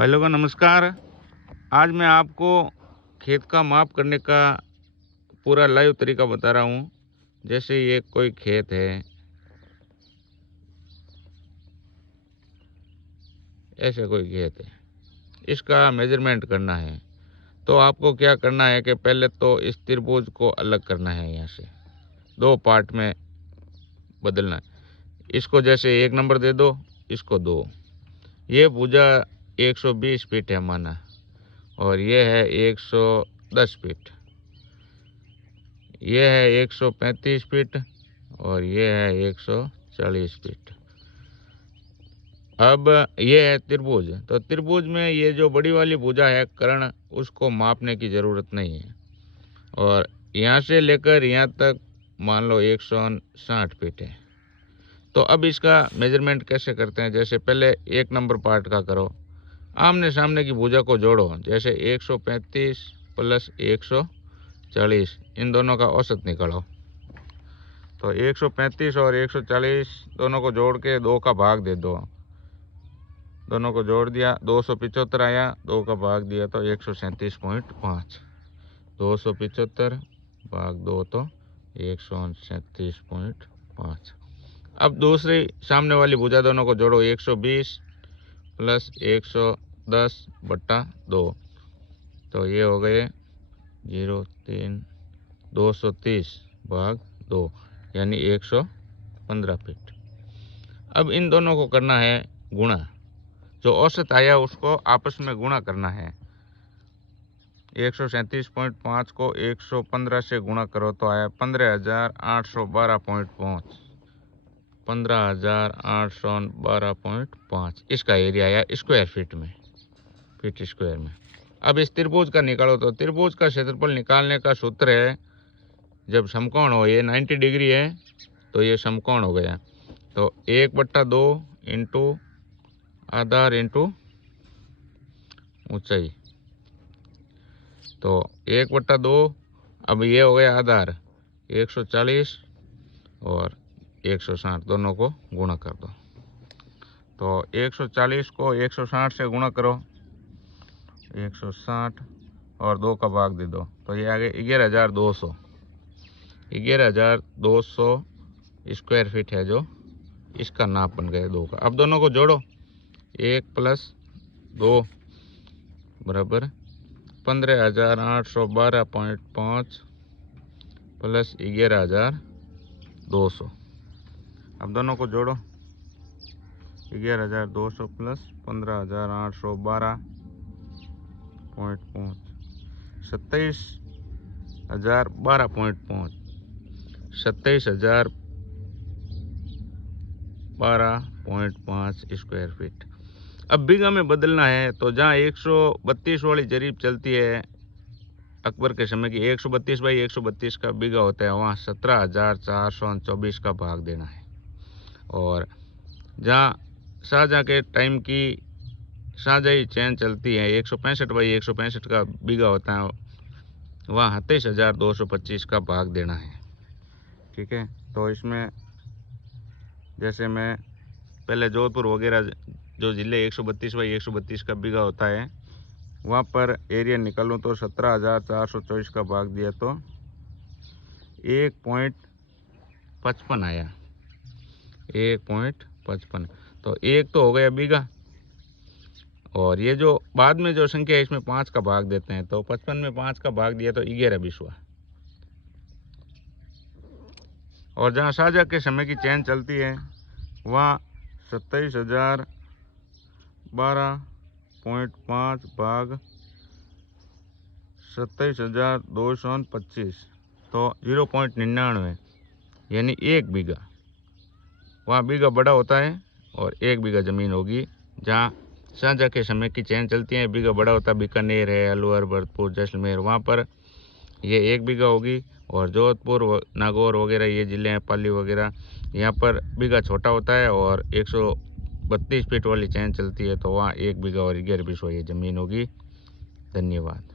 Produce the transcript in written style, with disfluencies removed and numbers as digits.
भाई लोगों नमस्कार। आज मैं आपको खेत का माप करने का पूरा लाइव तरीका बता रहा हूँ। जैसे ये कोई खेत है, ऐसे कोई खेत है, इसका मेजरमेंट करना है। तो आपको क्या करना है कि पहले तो इस त्रिभुज को अलग करना है, यहाँ से दो पार्ट में बदलना है। इसको जैसे 1 नंबर दे दो, इसको 2। ये भुजा 120 फीट है माना, और ये है 110 फीट, ये है 135 फीट, और ये है 140 फीट। अब ये है त्रिभुज। तो त्रिभुज में ये जो बड़ी वाली भुजा है कर्ण, उसको मापने की ज़रूरत नहीं है। और यहाँ से लेकर यहाँ तक मान लो 160 फीट है। तो अब इसका मेजरमेंट कैसे करते हैं? जैसे पहले 1 नंबर पार्ट का करो, आमने सामने की भुजा को जोड़ो। जैसे 135 प्लस 140, इन दोनों का औसत निकालो। तो 135 और 140 दोनों को जोड़ के 2 का भाग दे दो। दोनों को जोड़ दिया, 275 आया, 2 का भाग दिया तो 137.5। 275 भाग 2 तो 137.5। अब दूसरी सामने वाली भुजा दोनों को जोड़ो, 120 प्लस 110 बट्टा 2, तो ये हो गए 230 भाग 2, यानी 115 फीट। अब इन दोनों को करना है गुणा। जो औसत आया उसको आपस में गुणा करना है। 137.5 को 115 से गुणा करो तो आया 15,812.5। 15,812.5 इसका एरिया आया स्क्वायर फीट में, फीट स्क्वायर में। अब इस त्रिभुज का निकालो। तो त्रिभुज का क्षेत्रफल निकालने का सूत्र है, जब समकोण हो, ये 90 डिग्री है तो ये समकोण हो गया। तो 1/2 इंटू आधार इंटू ऊंचाई, तो 1/2। अब ये हो गया आधार 140 और 160, दोनों को गुणा कर दो। तो 140 को 160 से गुणा करो, 160 और 2 का भाग दे दो, तो ये आ गए 11,200। 11,200 स्क्वायर फीट है जो इसका नाप बन गया 2 का। अब दोनों को जोड़ो, 1 प्लस 2 बराबर 15,812.5 प्लस 11,200। अब दोनों को जोड़ो, 11,200 प्लस 15,812.5 27,012.5 27,012.5 स्क्वायर फीट। अब बीघा में बदलना है। तो जहाँ 132 वाली जरीब चलती है अकबर के समय की, 132 बाई 132 का बीघा होता है, वहाँ 17,424 का भाग देना है। और जहाँ शाहजहाँ के टाइम की शाहजही चैन चलती है, 165 बाई 165 का बीघा होता है, वहाँ 28,225 का भाग देना है। ठीक है। तो इसमें जैसे मैं पहले जोधपुर वगैरह जो ज़िले 132 बाई 132 का बीघा होता है, वहाँ पर एरिया निकालूँ तो 17,424 का भाग दिया तो 1.55 आया, 1.55। तो एक तो हो गया बीघा, और ये जो बाद में जो संख्या है इसमें 5 का भाग देते हैं, तो 55 में 5 का भाग दिया तो 11 बिस्वा। और जहाँ शाहजहाँ के समय की चैन चलती है वहाँ 27,012.5 भाग 27,225, तो 0.99, यानी 1 बीघा। वहाँ बीघा बड़ा होता है और 1 बीघा ज़मीन होगी। जहाँ शाहजहाँ के समय की चैन चलती है बीघा बड़ा होता है, बीकानेर है, अलवर, भरतपुर, जैसलमेर, वहाँ पर ये 1 बीघा होगी। और जोधपुर, नागौर वगैरह ये ज़िले हैं, पाली वगैरह, यहाँ पर बीघा छोटा होता है और 132 फीट वाली चैन चलती है, तो वहाँ 1 बीघा और 11 बिस्वा ये ज़मीन होगी। धन्यवाद।